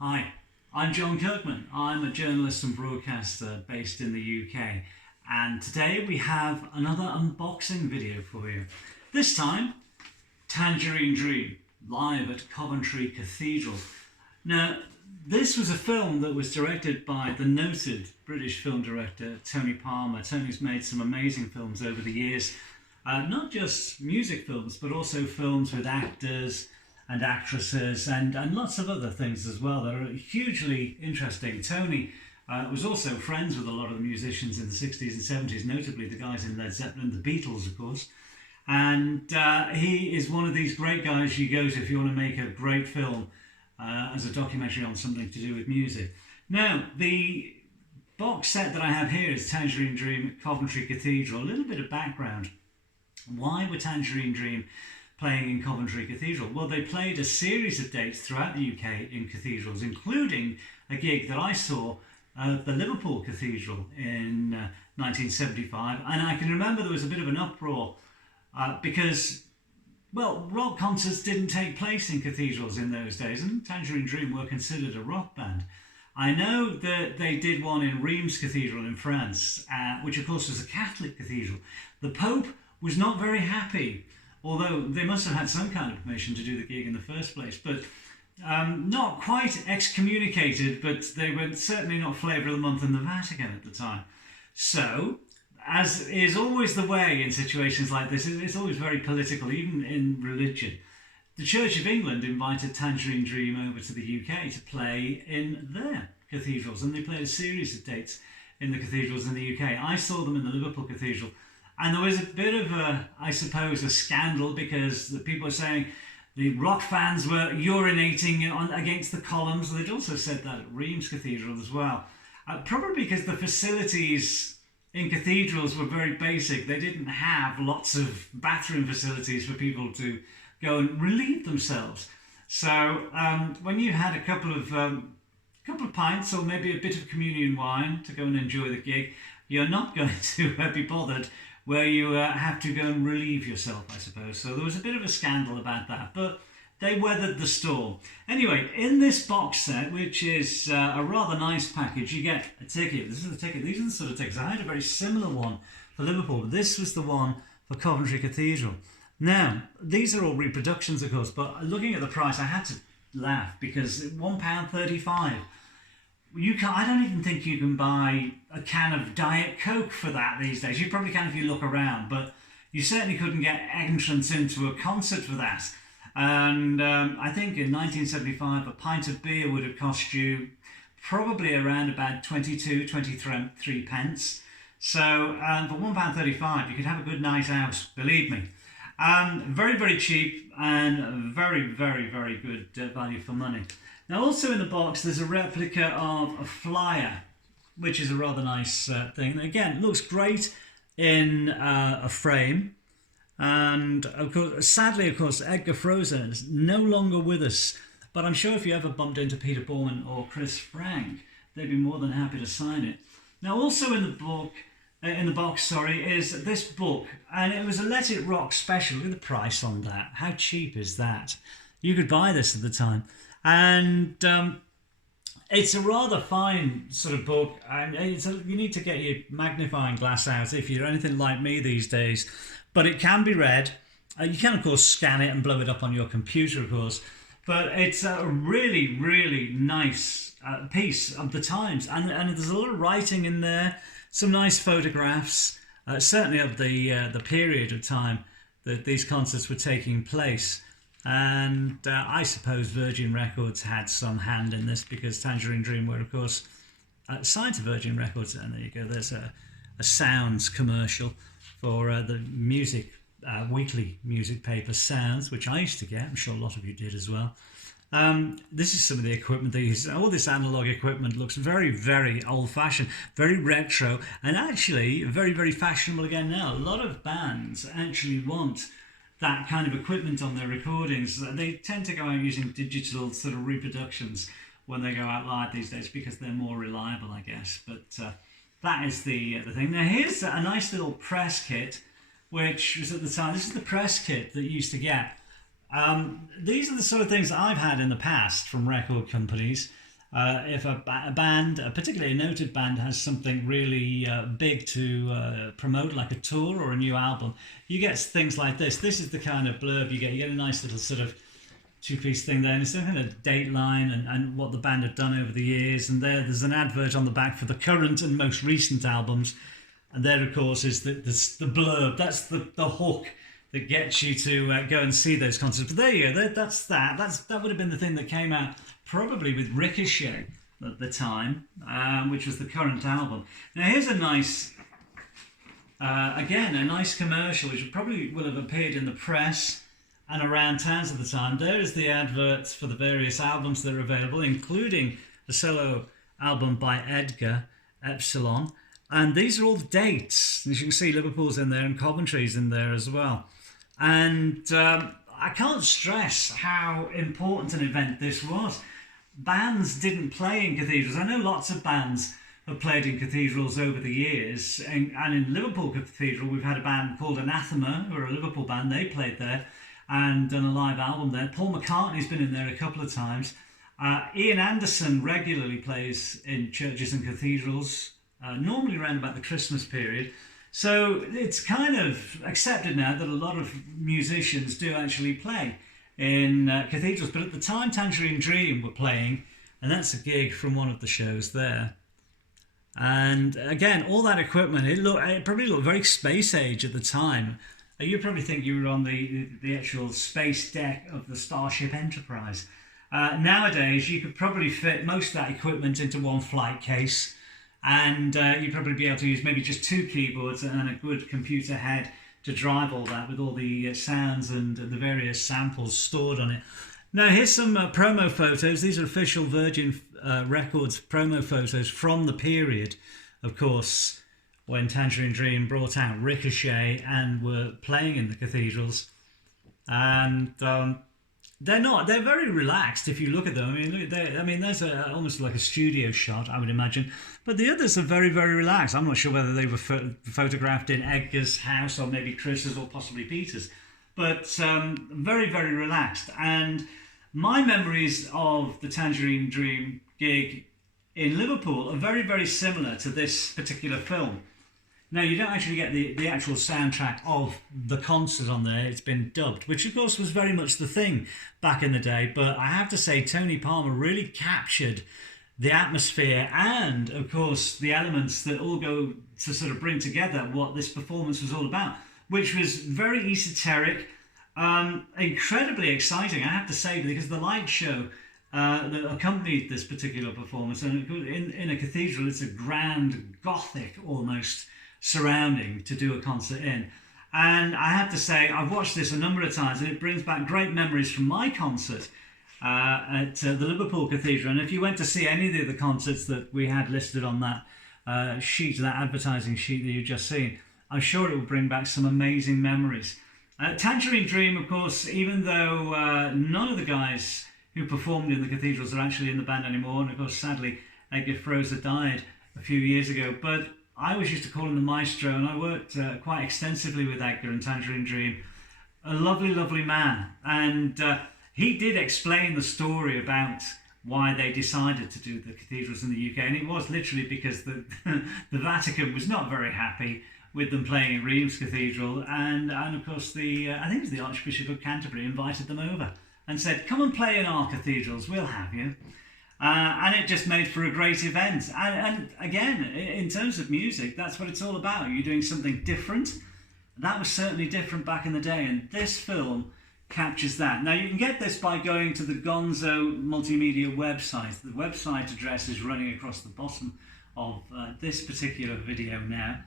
Hi, I'm Jon Kirkman. I'm a journalist and broadcaster based in the UK, and today we have another unboxing video for you. This time, Tangerine Dream, live at Coventry Cathedral. Now, this was a film that was directed by the noted British film director Tony Palmer. Tony's made some amazing films over the years, not just music films, but also films with actors and actresses and lots of other things as well that are hugely interesting. Tony was also friends with a lot of the musicians in the 60s and 70s, notably the guys in Led Zeppelin, the Beatles, of course. And he is one of these great guys you go to if you want to make a great film as a documentary on something to do with music. Now, the box set that I have here is Tangerine Dream at Coventry Cathedral. A little bit of background. Why were Tangerine Dream playing in Coventry Cathedral? Well, they played a series of dates throughout the UK in cathedrals, including a gig that I saw at the Liverpool Cathedral in 1975. And I can remember there was a bit of an uproar because, well, rock concerts didn't take place in cathedrals in those days, and Tangerine Dream were considered a rock band. I know that they did one in Reims Cathedral in France, which of course was a Catholic cathedral. The Pope was not very happy, although they must have had some kind of permission to do the gig in the first place, but not quite excommunicated, but they were certainly not flavour of the month in the Vatican at the time. So, as is always the way in situations like this, it's always very political, even in religion. The Church of England invited Tangerine Dream over to the UK to play in their cathedrals, and they played a series of dates in the cathedrals in the UK. I saw them in the Liverpool Cathedral, and there was a bit of I suppose, a scandal because the people were saying the rock fans were urinating against the columns. They'd also said that at Reims Cathedral as well. Probably because the facilities in cathedrals were very basic. They didn't have lots of bathroom facilities for people to go and relieve themselves. So when you had a couple of pints or maybe a bit of communion wine to go and enjoy the gig, you're not going to be bothered where you have to go and relieve yourself, I suppose. So there was a bit of a scandal about that, but they weathered the storm. Anyway, in this box set, which is a rather nice package, you get a ticket. This is the ticket. These are the sort of tickets. I had a very similar one for Liverpool, but this was the one for Coventry Cathedral. Now, these are all reproductions, of course, but looking at the price, I had to laugh because £1.35. I don't even think you can buy a can of Diet Coke for that these days. You probably can if you look around, but you certainly couldn't get entrance into a concert for that. And I think in 1975, a pint of beer would have cost you probably around about 23 pence. So for £1.35, you could have a good night out, believe me. Very, very cheap and very, very, very good value for money. Now, also in the box, there's a replica of a flyer, which is a rather nice thing. Again, looks great in a frame. And of course, sadly, of course, Edgar Froese is no longer with us. But I'm sure if you ever bumped into Peter Borman or Chris Frank, they'd be more than happy to sign it. Now, also in the box, is this book, and it was a Let It Rock special. Look at the price on that. How cheap is that? You could buy this at the time. And it's a rather fine sort of book, and you need to get your magnifying glass out if you're anything like me these days. But it can be read. You can, of course, scan it and blow it up on your computer, of course. But it's a really, really nice piece of the times, and there's a lot of writing in there, some nice photographs, certainly of the period of time that these concerts were taking place. And I suppose Virgin Records had some hand in this because Tangerine Dream were, of course, signed to Virgin Records. And there you go, there's a Sounds commercial for the weekly music paper Sounds, which I used to get. I'm sure a lot of you did as well. This is some of the equipment they use. All this analog equipment looks very, very old-fashioned, very retro, and actually very, very fashionable again now. A lot of bands actually want that kind of equipment on their recordings. They tend to go out using digital sort of reproductions when they go out live these days because they're more reliable, I guess. But that is the thing. Now here's a nice little press kit, which was at the time. This is the press kit that you used to get. These are the sort of things that I've had in the past from record companies. If a band, a particularly noted band, has something really big to promote, like a tour or a new album, you get things like this. This is the kind of blurb you get. You get a nice little sort of two-piece thing there, and it's some kind of dateline and what the band have done over the years. And there's an advert on the back for the current and most recent albums. And there, of course, is the blurb. That's the hook that gets you to go and see those concerts. But there you go. That would have been the thing that came out probably with Ricochet at the time, which was the current album. Now here's a nice, again, a nice commercial, which probably will have appeared in the press and around towns at the time. There is the adverts for the various albums that are available, including the solo album by Edgar Epsilon. And these are all the dates. As you can see, Liverpool's in there and Coventry's in there as well. And I can't stress how important an event this was. Bands didn't play in cathedrals. I know lots of bands have played in cathedrals over the years. And in Liverpool Cathedral, we've had a band called Anathema, who are a Liverpool band. They played there and done a live album there. Paul McCartney's been in there a couple of times. Ian Anderson regularly plays in churches and cathedrals, normally around about the Christmas period. So it's kind of accepted now that a lot of musicians do actually play in cathedrals. But at the time, Tangerine Dream were playing, and that's a gig from one of the shows there. And again, all that equipment, it probably looked very space age at the time. You probably think you were on the actual space deck of the Starship Enterprise. Nowadays, you could probably fit most of that equipment into one flight case, and you'd probably be able to use maybe just 2 keyboards and a good computer head to drive all that with all the sounds and the various samples stored on it. Now here's some promo photos. These are official Virgin Records promo photos from the period, of course, when Tangerine Dream brought out Ricochet and were playing in the cathedrals. And they're very relaxed if you look at them. I mean, there's almost like a studio shot, I would imagine. But the others are very, very relaxed. I'm not sure whether they were photographed in Edgar's house or maybe Chris's or possibly Peter's. But very, very relaxed. And my memories of the Tangerine Dream gig in Liverpool are very, very similar to this particular film. Now, you don't actually get the actual soundtrack of the concert on there. It's been dubbed, which of course was very much the thing back in the day. But I have to say, Tony Palmer really captured the atmosphere and, of course, the elements that all go to sort of bring together what this performance was all about, which was very esoteric, incredibly exciting, I have to say, because the light show that accompanied this particular performance, and in a cathedral, it's a grand, gothic almost surrounding to do a concert in. And I have to say, I've watched this a number of times and it brings back great memories from my concert at the Liverpool Cathedral. And if you went to see any of the other concerts that we had listed on that sheet, that advertising sheet that you've just seen, I'm sure it will bring back some amazing memories. Tangerine Dream, of course, even though none of the guys who performed in the cathedrals are actually in the band anymore, and of course, sadly, Edgar Froese died a few years ago, but I always used to call him the maestro, and I worked quite extensively with Edgar and Tangerine Dream. A lovely, lovely man. And he did explain the story about why they decided to do the cathedrals in the UK. And it was literally because the Vatican was not very happy with them playing in Reims Cathedral. And of course, I think it was the Archbishop of Canterbury invited them over and said, come and play in our cathedrals, we'll have you. And it just made for a great event. And again, in terms of music, that's what it's all about. You're doing something different. That was certainly different back in the day, and this film captures that. Now, you can get this by going to the Gonzo Multimedia website. The website address is running across the bottom of this particular video now.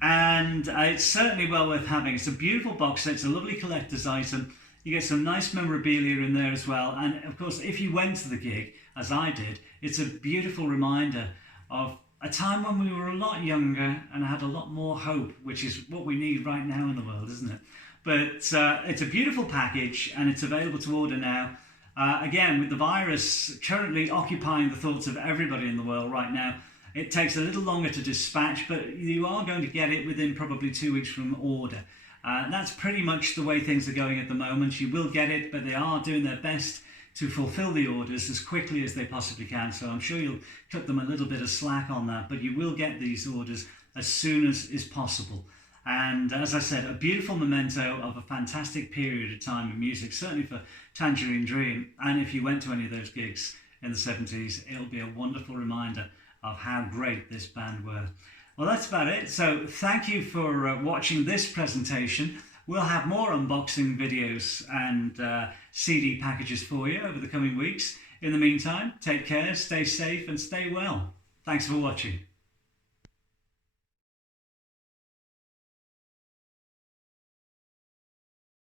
And it's certainly well worth having. It's a beautiful box set. It's a lovely collector's item. You get some nice memorabilia in there as well. And of course, if you went to the gig, as I did, it's a beautiful reminder of a time when we were a lot younger and had a lot more hope, which is what we need right now in the world, isn't it? But it's a beautiful package and it's available to order now. Again, with the virus currently occupying the thoughts of everybody in the world right now, it takes a little longer to dispatch, but you are going to get it within probably 2 weeks from order. That's pretty much the way things are going at the moment. You will get it, but they are doing their best to fulfill the orders as quickly as they possibly can. So I'm sure you'll cut them a little bit of slack on that, but you will get these orders as soon as is possible. And as I said, a beautiful memento of a fantastic period of time in music, certainly for Tangerine Dream. And if you went to any of those gigs in the 70s, it'll be a wonderful reminder of how great this band were. Well, that's about it. So thank you for watching this presentation. We'll have more unboxing videos and CD packages for you over the coming weeks. In the meantime, take care, stay safe and stay well. Thanks for watching.